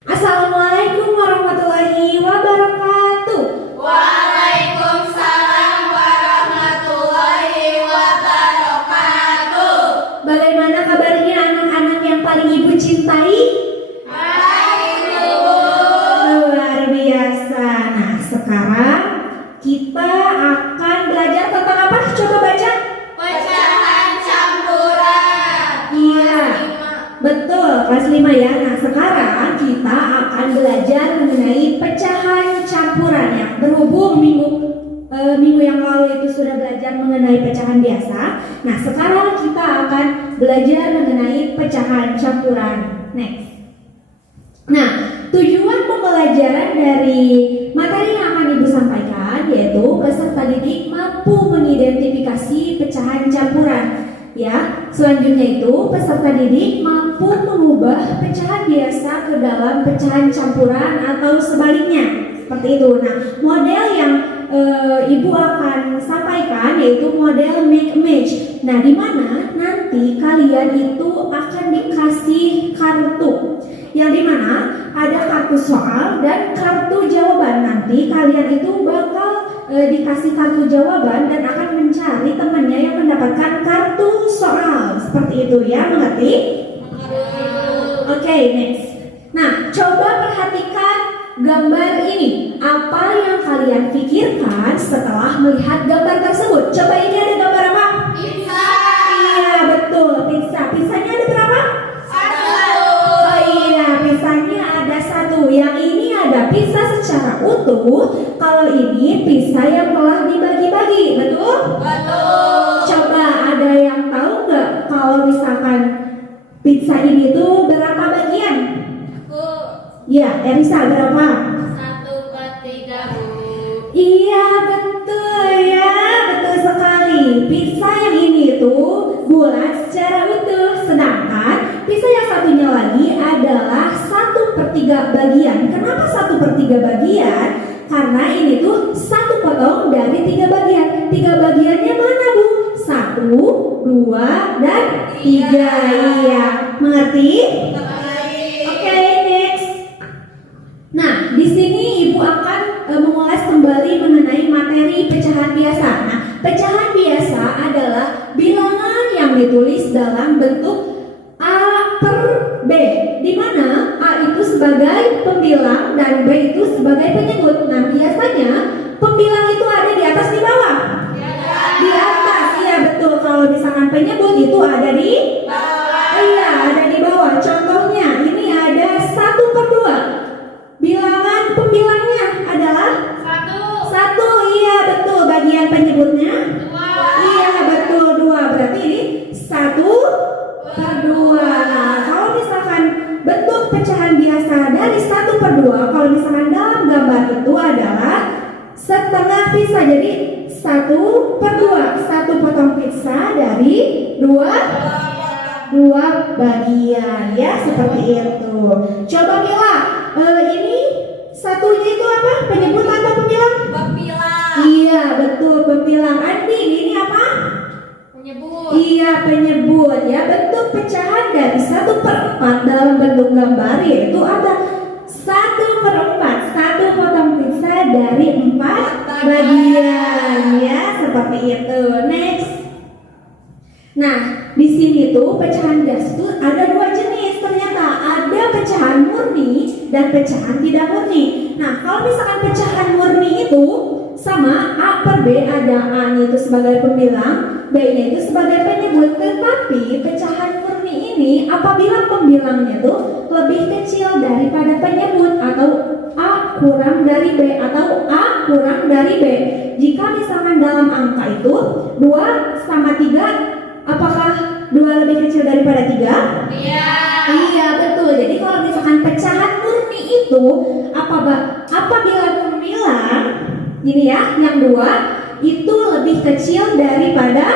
Assalamualaikum warahmatullahi wabarakatuh. Waalaikumsalam warahmatullahi wabarakatuh. Bagaimana kabarnya anak-anak yang paling ibu cintai? Baik, Ibu. Luar biasa. Nah, sekarang kita akan belajar tentang apa? Coba baca. Pecahan campuran. Iya, betul, kelas 5 ya. Nah, sekarang kita akan belajar mengenai pecahan campuran ya. Berhubung minggu yang lalu itu sudah belajar mengenai pecahan biasa. Nah, sekarang kita akan belajar mengenai pecahan campuran. Next. Nah, tujuan pembelajaran dari materi yang akan Ibu sampaikan yaitu peserta didik mampu mengidentifikasi pecahan campuran. Ya, selanjutnya itu peserta didik mampu mengubah pecahan biasa ke dalam pecahan campuran atau sebaliknya. Seperti itu. Nah, model yang Ibu akan sampaikan yaitu model make match. Nah, di mana nanti kalian itu akan dikasih kartu. Yang di mana ada kartu soal dan kartu jawaban. Nanti kalian itu bakal dikasih kartu jawaban dan akan mencari temannya yang mendapatkan kartu soal. Seperti itu ya, mengerti? Oke, next. Nah, coba perhatikan gambar ini. Apa yang kalian pikirkan setelah melihat gambar tersebut? Coba ini ada gambar apa? Pizza. Iya, betul, pizza. Pizzanya ada berapa? Satu. Oh iya, pizzanya ada satu. Yang ini ada pizza secara utuh. Kalau ini pizza yang telah dibagi-bagi, betul? Betul. Coba ada yang tahu nggak kalau misalkan pizza ini tuh berapa bagian? Bu, Ya, Erisa berapa? 1/3, Bu. Iya, betul ya, betul sekali. Pizza yang ini tuh bulat secara utuh, sedangkan pizza yang satunya lagi adalah 1/3 bagian. Kenapa 1/3 bagian? Karena ini tuh satu potong dari 3 bagian. 3 bagiannya mana, Bu? 1, 2, dan 3. Iya, mengerti? Oke, next. Nah, di sini Ibu akan mengulas kembali mengenai materi pecahan biasa. Nah, pecahan biasa adalah bilangan yang ditulis dalam bentuk A per B, di mana A itu sebagai pembilang dan B itu sebagai penyebut. Nah, biasanya pembilang itu ada di atas di bawah. Di atas, iya betul. Kalau misalkan penyebut itu ada di Bawah. iya, ada di bawah. Contohnya, ini ada 1/2. Bilangan pembilangnya adalah 1. Iya, betul. Bagian penyebutnya 2. iya, betul, 2. Berarti ini 1/2. Nah, kalau misalkan bentuk pecahan biasa dari 1/2, kalau misalkan dalam gambar itu adalah setengah pizza. Jadi 1/2, 1 potong pizza dari 2 bagian ya, seperti itu. Coba Mila, ini satunya itu apa? Penyebut atau pembilang? Pembilang. Iya, betul, pembilang. Andi, ini apa? Menyebut. Iya, penyebut ya. Bentuk pecahan dari 1/4 dalam bentuk gambar yaitu ada 1/4, 1 potong pizza dari 4 bagian ya, seperti itu. Next. Nah, di sini tuh pecahan gas tuh ada 2 jenis. Ternyata ada pecahan murni dan pecahan tidak murni. Nah, kalau misalkan pecahan murni itu sama A per B, ada A-nya itu sebagai pembilang, B-nya itu sebagai penyebut. Tetapi pecahan murni ini apabila pembilangnya tuh lebih kecil daripada penyebut, atau A kurang dari B, atau A kurang dari B. Jika misalkan dalam angka itu 2 sama 3, apakah 2 lebih kecil daripada 3? Iya. Iya, betul. Jadi kalau misalkan pecahan murni itu apabila pembilang ini ya, yang 2 itu lebih kecil daripada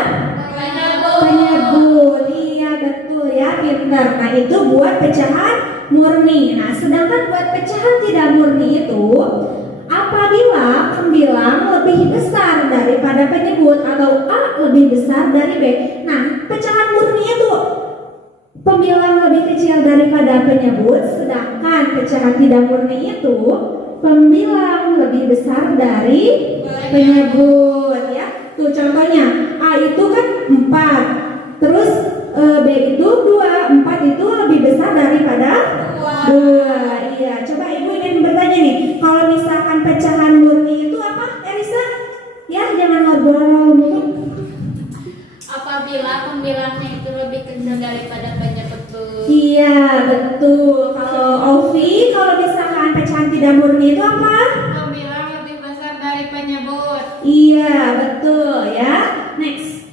penyebut. Iya, betul ya, pintar. Nah, itu buat pecahan murni. Nah, sedangkan buat pecahan tidak murni itu apabila pembilang lebih besar daripada penyebut atau A lebih besar dari B. Nah, pecahan murni itu pembilang lebih kecil daripada penyebut, sedangkan pecahan tidak murni itu pembilang lebih besar dari penyebut ya. Tuh contohnya A itu kan 4, terus B itu 2, 4 itu lebih besar daripada 2. Iya, coba ibu ingin bertanya nih, kalau misalkan pecahan murni itu apa, Elisa? Ya, jangan ngobrol mulu. Apabila pembilangnya itu lebih kecil daripada penyebut. Iya, betul. Kalau Ovi, kalau misalkan pecahan tidak murni itu apa? Pembilang lebih besar dari penyebut. Iya, betul ya. Next.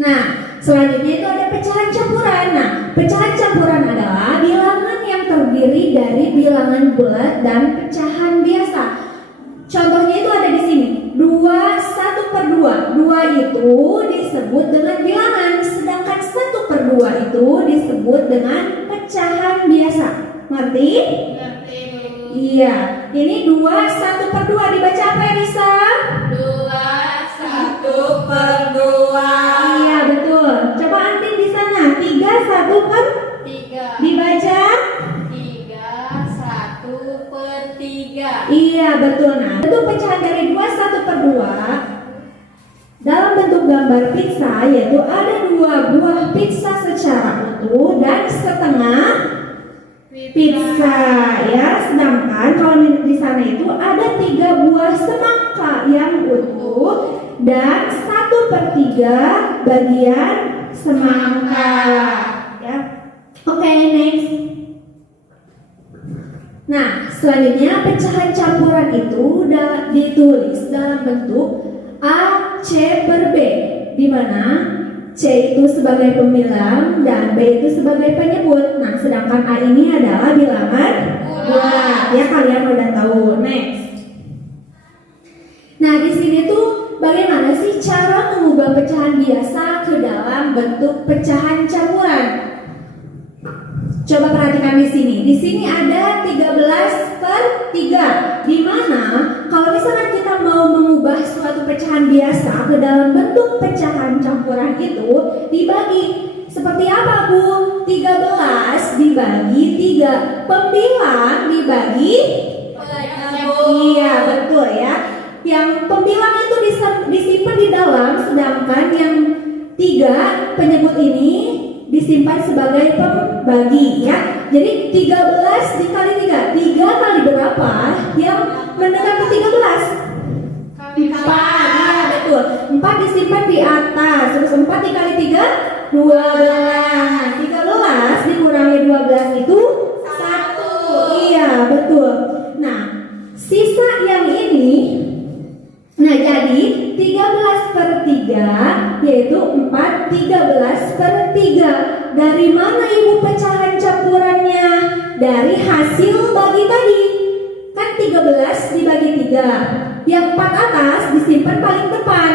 Nah, selanjutnya itu ada pecahan campuran. Nah, pecahan campuran adalah bilangan yang terdiri dari bilangan bulat dan pecahan biasa. Contohnya itu ada di sini. 2 1/2. 2 itu disebut dengan bilangan, sedangkan 1/2 itu disebut dengan pecahan biasa. Ngerti? Ngerti Bu. Iya. Ini 2 1/2 dibaca apa ya, Risa? 2 1/2. Iya, betul. Coba anting di sana. 3 3. dibaca. 3 1/3. Iya, betul. Nah, bentuk pecahan dari 2 1/2 dalam bentuk gambar pizza, yaitu ada 2 buah pizza secara utuh dan setengah pizza ya. Sedangkan kalau di sana itu ada 3 buah semangka yang utuh dan 1/3 bagian semangka ya. Oke, next. Nah, selanjutnya pecahan campuran itu ditulis dalam bentuk A, C per B, di mana C itu sebagai pembilang dan B itu sebagai penyebut. Nah, sedangkan A ini adalah bilangan bulat. Ya, kalian udah tahu. Next. Nah, di sini tuh bagaimana sih cara mengubah pecahan biasa ke dalam bentuk pecahan campuran? Coba perhatikan di sini. Di sini ada 13/3. Di mana kalau misalkan kita mau mengubah suatu pecahan biasa ke dalam bentuk pecahan campuran itu dibagi. Seperti apa, Bu? 13 dibagi 3. Pembilang dibagi. Iya, betul ya. Yang pembilang itu disimpan di dalam, sedangkan yang 3 penyebut ini disimpan sebagai pembagi ya. Jadi 13 dikali 3. 3 kali berapa yang mendekati 13? 4. Ya, betul. 4 disimpan di atas. Terus 4 dikali 3 12. 13 dikurangi 12 itu 1. Iya, betul. Nah, sisa yang ini, nah jadi 13/3 yaitu 4 13/3. Dari mana ibu pecahan campurannya? Dari hasil bagi tadi. Kan 13 dibagi 3. Yang 4 atas disimpan paling depan.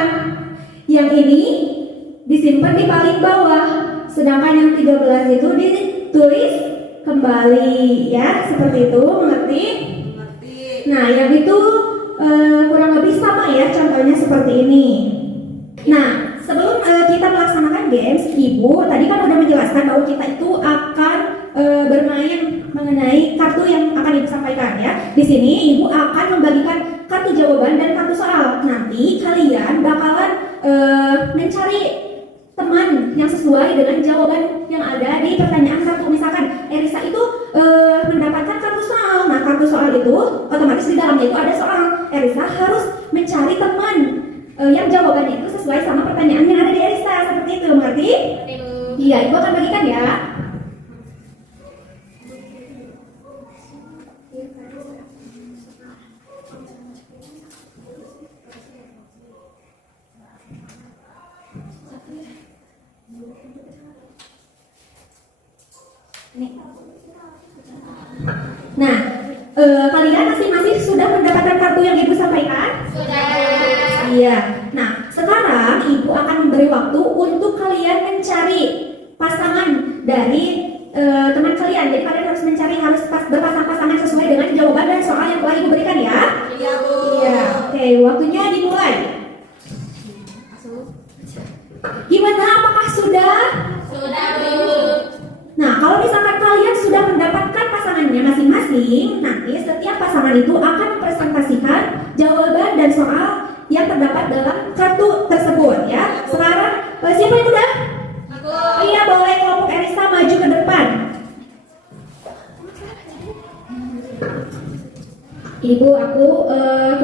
Yang ini disimpan di paling bawah. Sedangkan yang 13 itu ditulis kembali ya, seperti itu. Mengerti? Nah, yang itu kurang lebih sama ya, contohnya seperti ini. Nah, sebelum kita melaksanakan games, Ibu tadi kan udah menjelaskan bahwa kita itu akan bermain mengenai kartu yang akan Ibu sampaikan ya. Di sini Ibu akan membagikan kartu jawaban dan kartu soal. Nanti kalian bakalan mencari teman yang sesuai dengan jawaban yang ada di pertanyaan kartu. Misalkan Elisa itu mendapatkan kartu soal. Nah, kartu soal itu otomatis di dalamnya itu ada soal. Elisa harus mencari teman yang jawabannya itu sesuai sama pertanyaan yang ada di Elisa. Seperti itu, mengerti? Iya, Ibu akan bagikan ya. Nah, kalian masing-masing sudah mendapatkan kartu yang Ibu sampaikan? Sudah. Iya. Nah, sekarang Ibu akan memberi waktu untuk kalian mencari pasangan dari teman kalian. Jadi kalian harus mencari, harus berpasang-pasangan sesuai dengan jawaban dan soal yang telah Ibu berikan ya. Iya, Bu. Iya. Oke, waktunya dimulai. Gimana? Apakah sudah? Sudah, Bu. Nah, kalau misalkan kalian sudah mendapatkan pasangan Ibu, aku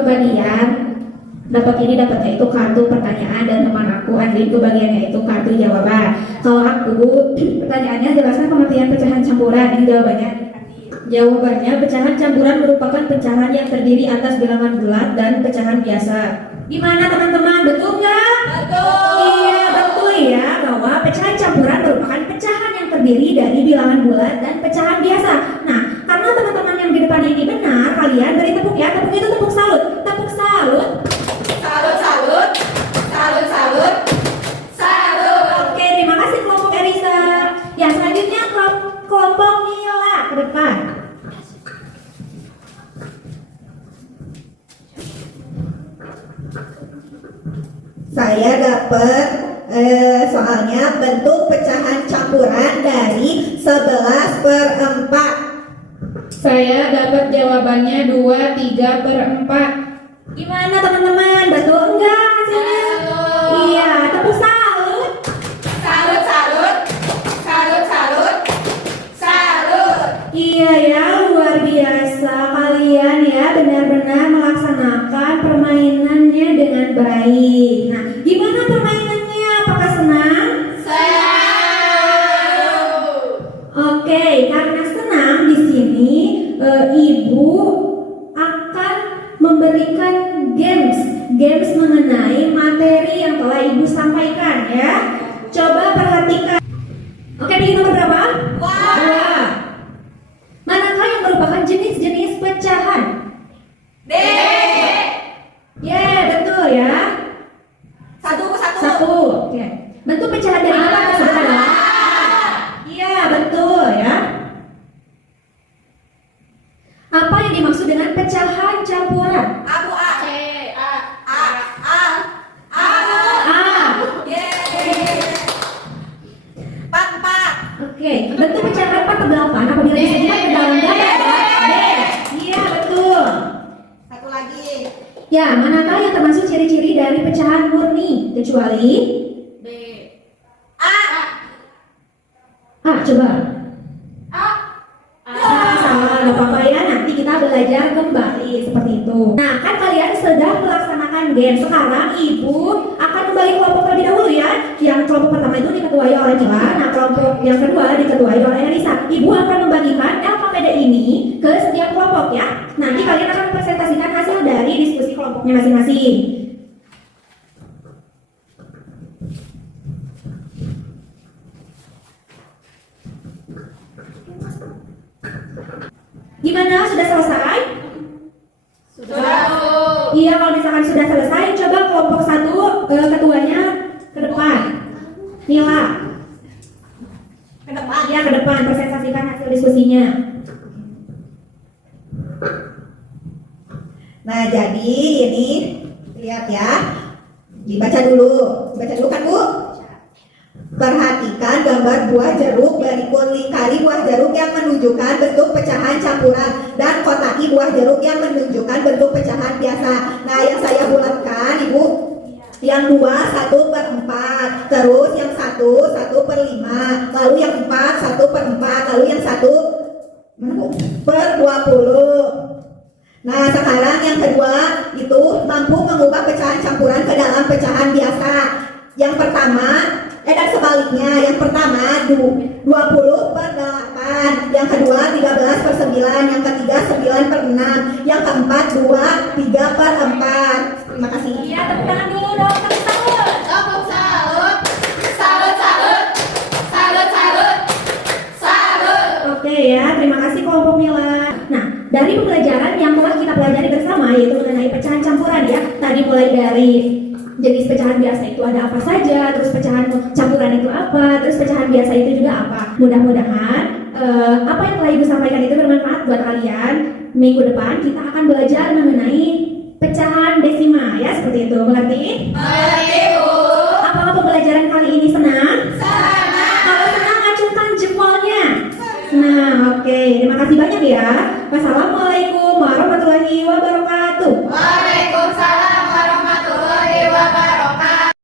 kebagian dapat ini, dapatnya itu kartu pertanyaan, dan teman aku Andin kebagiannya itu kartu jawaban. Kalau aku pertanyaannya jelaskan pengertian pecahan campuran. Ini jawabannya. Jawabannya, pecahan campuran merupakan pecahan yang terdiri atas bilangan bulat dan pecahan biasa. Gimana teman-teman, betul nggak? Betul. Iya, betul ya, bahwa pecahan campuran merupakan pecahan yang terdiri dari bilangan bulat dan pecahan biasa. Nah, karena teman-teman yang di depan ini benar, kalian beri tepuk ya. Tepuk itu tepuk salut. Tepuk salut. Salut, salut. Salut, salut. Salut. Oke, terima kasih kelompok Elisa. Ya, selanjutnya kelompok Mila ke depan. Saya dapat soalnya bentuk pecahan campuran dari 11/4. Saya dapat jawabannya 2/3/4. Gimana teman-teman? Betul enggak hasilnya? Salut. Iya, tepuk salut. Salut, salut. Salut, salut. Salut. Iya ya, luar biasa kalian ya, benar-benar melaksanakan permainannya dengan baik. Nah, gimana permainannya? Apakah senang? Salut. Oke, karena senang di sini Ibu akan memberikan games mengenai materi yang telah Ibu sampaikan ya. Coba perhatikan. Oke, di nomor berapa? Dua. Manakah yang merupakan jenis-jenis pecahan? D. Ya, betul ya. Satu. Satu. Oke. Bentuk pecahan dari apa tersebut adalah? Iya, betul ya. Apa yang dimaksud dengan pecahan campuran? Aku A. C. A. A. A. A. A. Yeay. 4. Oke. Bentuk pecahan 4 ke 8 apabila disebutkan ke dalam gambar adalah D. Iya, betul. Satu lagi. Ya, manakah yang termasuk ciri-ciri dari pecahan murni kecuali B. A. A? Coba. A. Salah, nggak apa-apa ya. Nanti kita belajar kembali seperti itu. Nah, kan kalian sedang melaksanakan game. Sekarang Ibu akan kembali kelompok terlebih dahulu ya. Yang kelompok pertama itu diketuai oleh Mila. Nah, kelompok yang kedua diketuai oleh Elisa. Ibu akan membagikan LKPD ini ke setiap kelompok ya. Nanti kalian akan mempresentasikan hasil dari diskusi kelompoknya masing-masing. Gimana? Sudah selesai? Sudah. Iya, kalau misalkan sudah selesai, coba kelompok satu ketuanya ke depan. Mila. Ke depan. Iya, ke depan, presentasikan hasil diskusinya. Nah, jadi ini lihat ya. Dibaca dulu kan Bu? Perhatikan gambar buah jeruk, berikut lingkari buah jeruk yang menunjukkan bentuk pecahan campuran dan kotaki buah jeruk yang menunjukkan bentuk pecahan biasa. Nah, yang saya bulatkan Ibu, yang 2 1/4, terus yang 1/5, lalu yang 4 1/4, lalu yang 1/20. Nah, sekarang yang kedua itu mampu mengubah pecahan campuran ke dalam pecahan biasa. Yang pertama, dan sebaliknya, yang pertama 20/8, yang kedua 13/9, yang ketiga 9/6, yang keempat 3/4. Terima kasih. Iya, tepuk tangan dulu dong, tepuk tangan. Tepuk salut. Salut, salut. Salut, salut. Salut. Oke ya, terima kasih kelompok Mila. Nah, dari pembelajaran yang telah kita pelajari bersama yaitu mengenai pecahan campuran ya. Tadi mulai dari jenis pecahan biasa itu ada apa saja, terus pecahan campuran itu apa, terus pecahan biasa itu juga apa. Mudah-mudahan apa yang telah Ibu sampaikan itu bermanfaat buat kalian. Minggu depan kita akan belajar mengenai pecahan desima ya, seperti itu. Mengerti? Mengerti, Bu. Apakah pembelajaran kali ini senang? Senang. Kalau senang, acungkan jempolnya. Nah, oke. Terima kasih banyak ya. Wassalamualaikum warahmatullahi wabarakatuh.